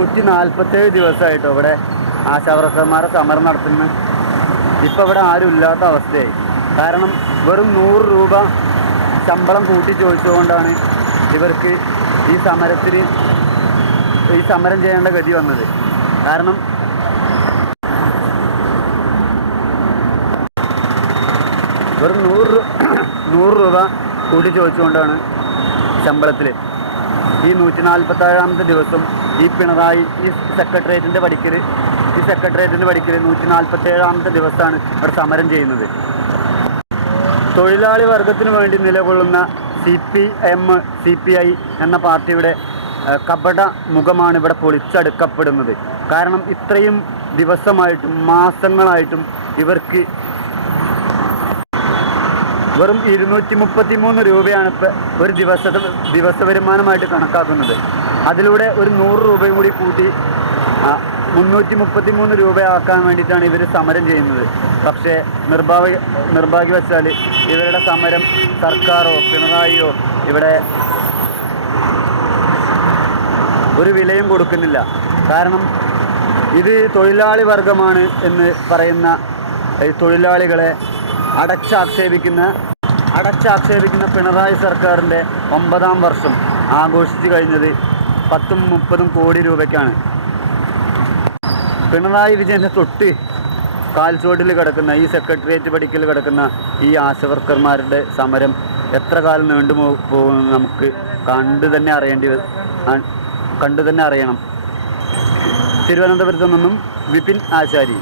നൂറ്റി നാൽപ്പത്തേഴ് ദിവസമായിട്ടോ ഇവിടെ ആശാവർക്കർമാരെ സമരം നടത്തുന്ന. ഇപ്പം ഇവിടെ ആരും ഇല്ലാത്ത അവസ്ഥയായി. കാരണം വെറും നൂറ് രൂപ ശമ്പളം കൂട്ടി ചോദിച്ചുകൊണ്ടാണ് ഇവർക്ക് ഈ സമരത്തിൽ ഈ സമരം ചെയ്യേണ്ട ഗതി വന്നത്. കാരണം വെറും നൂറ് നൂറ് രൂപ കൂട്ടി ചോദിച്ചുകൊണ്ടാണ് ശമ്പളത്തിൽ ഈ നൂറ്റി നാൽപ്പത്തേഴാമത്തെ ദിവസം ഈ പിണറായി ഈ സെക്രട്ടേറിയറ്റിന്റെ പഠിക്കൽ ഈ സെക്രട്ടേറിയറ്റിന്റെ പഠിക്കൽ നൂറ്റി നാൽപ്പത്തേഴാമത്തെ ദിവസമാണ് ഇവിടെ സമരം ചെയ്യുന്നത്. തൊഴിലാളി വർഗത്തിന് വേണ്ടി നിലകൊള്ളുന്ന C P M C P I എന്ന പാർട്ടിയുടെ കപട മുഖമാണ് ഇവിടെ പൊളിച്ചടുക്കപ്പെടുന്നത്. കാരണം ഇത്രയും ദിവസമായിട്ടും മാസങ്ങളായിട്ടും ഇവർക്ക് വെറും ഇരുന്നൂറ്റി മുപ്പത്തി മൂന്ന് രൂപയാണ് ഇപ്പോൾ ഒരു ദിവസത്തെ ദിവസ വരുമാനമായിട്ട് കണക്കാക്കുന്നത്. അതിലൂടെ ഒരു നൂറ് രൂപയും കൂടി കൂട്ടി മുന്നൂറ്റി മുപ്പത്തി മൂന്ന് രൂപയാക്കാൻ വേണ്ടിയിട്ടാണ് ഇവർ സമരം ചെയ്യുന്നത്. പക്ഷേ നിർഭാഗ്യ നിർഭാഗ്യവശാൽ ഇവരുടെ സമരം സർക്കാരോ പിണറായിയോ ഇവിടെ ഒരു വിലയും കൊടുക്കുന്നില്ല. കാരണം ഇത് തൊഴിലാളി വർഗമാണ് എന്ന് പറയുന്ന തൊഴിലാളികളെ അടച്ചാക്ഷേപിക്കുന്ന അടച്ചാക്ഷേപിക്കുന്ന പിണറായി സർക്കാരിന്റെ ഒമ്പതാം വർഷം ആഘോഷിച്ചു കഴിഞ്ഞത് പത്തും മുപ്പതും കോടി രൂപയ്ക്കാണ്. പിണറായി വിജയന്റെ തൊട്ട് കാൽച്ചുവട്ടിൽ കിടക്കുന്ന ഈ സെക്രട്ടേറിയറ്റ് പഠിക്കൽ കിടക്കുന്ന ഈ ആശവർക്കർമാരുടെ സമരം എത്ര കാലം നീണ്ടു പോകുമെന്ന് നമുക്ക് കണ്ടു തന്നെ അറിയേണ്ടി കണ്ടു തന്നെ അറിയണം. തിരുവനന്തപുരത്ത് നിന്നും വിപിൻ ആശാരി.